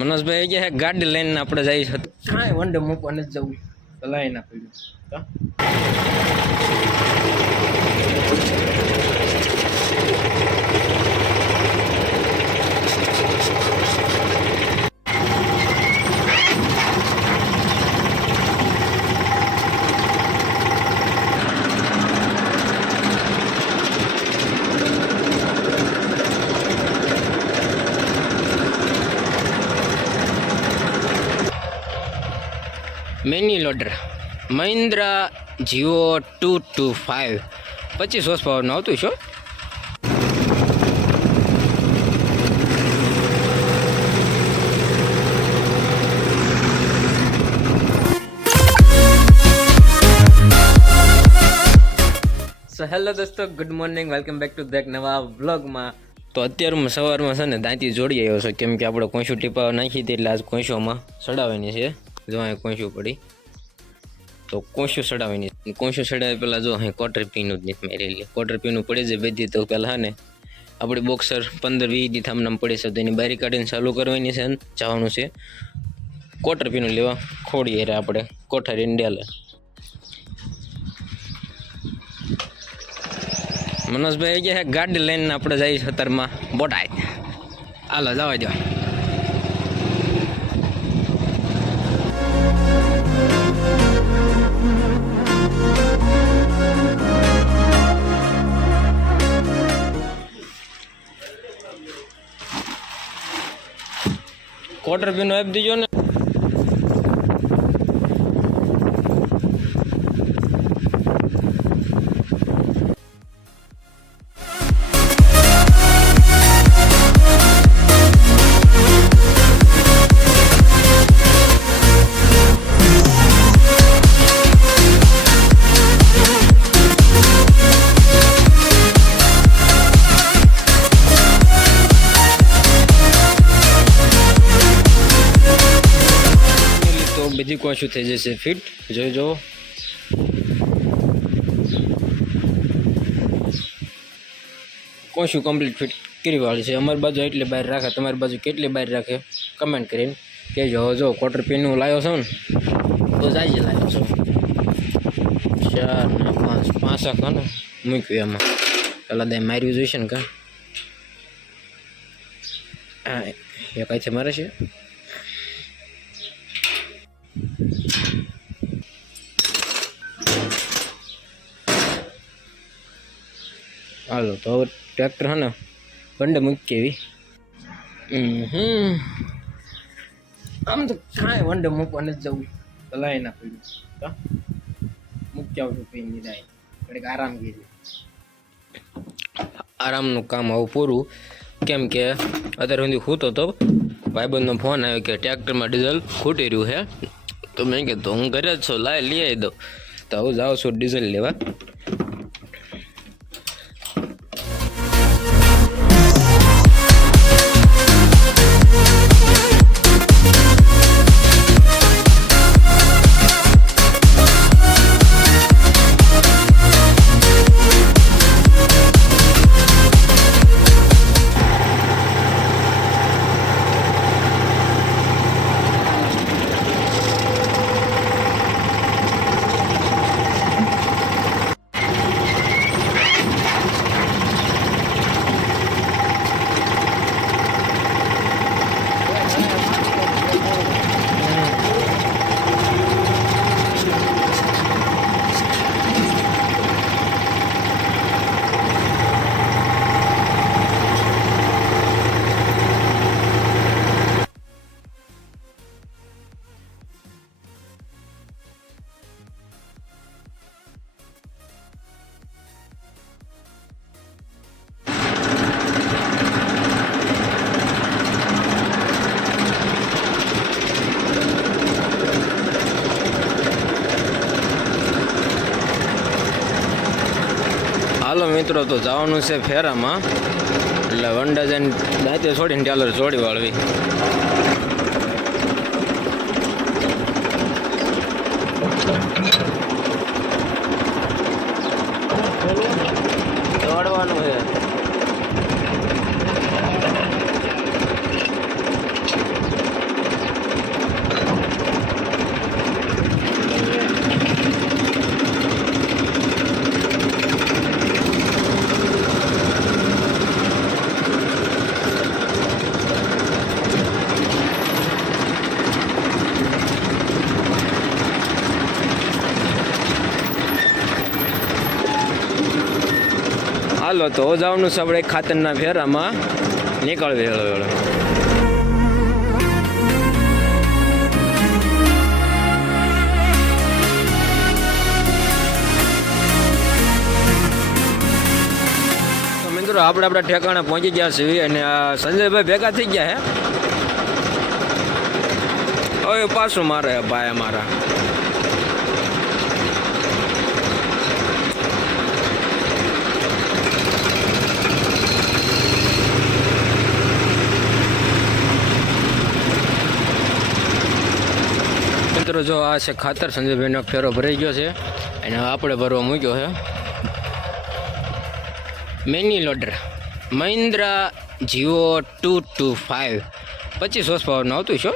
મનોજભાઈ કે ગાડી લઈને આપણે જઈ શકીએ કાંઈ વંડે મૂકવા નથી જવું ચલાવી ના પડ્યું many loader Mahindra Jio 225 25 horse પાવરનું આવતું છો. સો હેલો દોસ્તો, good morning, welcome back to the નવા વ્લોગમાં. તો અત્યારે સવારમાં છે ને દાંતી જોડી આવ્યો છે, કેમ કે આપણે કોઈશું ટીપા નાખી હતી એટલે આજ કોઈશોમાં સડાવવાની છે. જો અહીં કોઈશું પડી તો કોઈશું સડાવવાની, કોઈશું સડાવે પહેલાં જો અહીં ક્વાર્ટર પીનું જ નથી મારી લે. ક્વાર્ટર પીનું પડે છે બધી, તો પહેલાં હા ને આપણે બોક્સર 15-20 દી થામનામ પડે છે, તો એની બારી કાઢીને ચાલુ કરવાની છે અને જવાનું છે ક્વાર્ટર પીનું લેવા. ખોડીએ રે આપણે કોઠારી ઇન્ડિયા લે. મનોજભાઈ કે ગાડી લઈને આપણે જઈએ સત્તરમાં બોટાઈ. હાલો જવા દો. ક્વાર્ટર પીનો આપી દીજો ને. બધી કોશું થઈ જશે ફિટ, જોઈ જો. કોશું કમ્પ્લીટ ફિટ કરી વાળી છે. અમારી બાજુ એટલી બહાર રાખે, તમારી બાજુ કેટલી બહાર રાખે કમેન્ટ કરીને કહેજો. જો ક્વાર્ટર પીનું લાવ્યો છો ને તો જાય લાવ્યો છો. 4 ને 5 આખા ને મૂક્યું એમાં. પેલા દે માર્યું જોઈશે ને કા. હા એ કાંઈથી મારે છે. હાલો તો હવે ટ્રેક્ટર હે ને બંડે મૂકી એવી. આમ તો કાંઈ વંડે મૂકવા નથી જવું, ચલાવી ના પડ્યું મૂકી આવતું પીને જાય ઘડીક આરામ કીધી. આરામનું કામ આવું પૂરું, કેમ કે અત્યારે સુધી ખૂતો તો ભાઈબંધનો ફોન આવ્યો કે ટ્રેક્ટરમાં ડીઝલ ખૂટી રહ્યું છે. તો મેં કીધું હું ઘરે જ છું, લઈ આવી દઉં. તો હું જાઉં છું ડીઝલ લેવા. હાલો મિત્રો, તો જવાનું છે ફેરામાં, એટલે 1 ડઝન દાંતે છોડીને ટેલર જોડી વાળવી. દોડવાનું છે. તો જવાનું છે આપણે ખાતરના ફેરામાં નીકળવી વેળો. તો મિત્રો આપણે આપણા ઠેકાણે પહોંચી ગયા છીએ અને સંજયભાઈ ભેગા થઈ ગયા હે. હવે પાછું મારે ભાઈ અમારા મિત્રો. જો આ છે ખાતર, સંજયભાઈનો ફેરો ભરાઈ ગયો છે અને આપણે ભરવા મૂક્યો છે. Many loader Mahindra Jio 225 25 horse પાવરનું આવતું છે.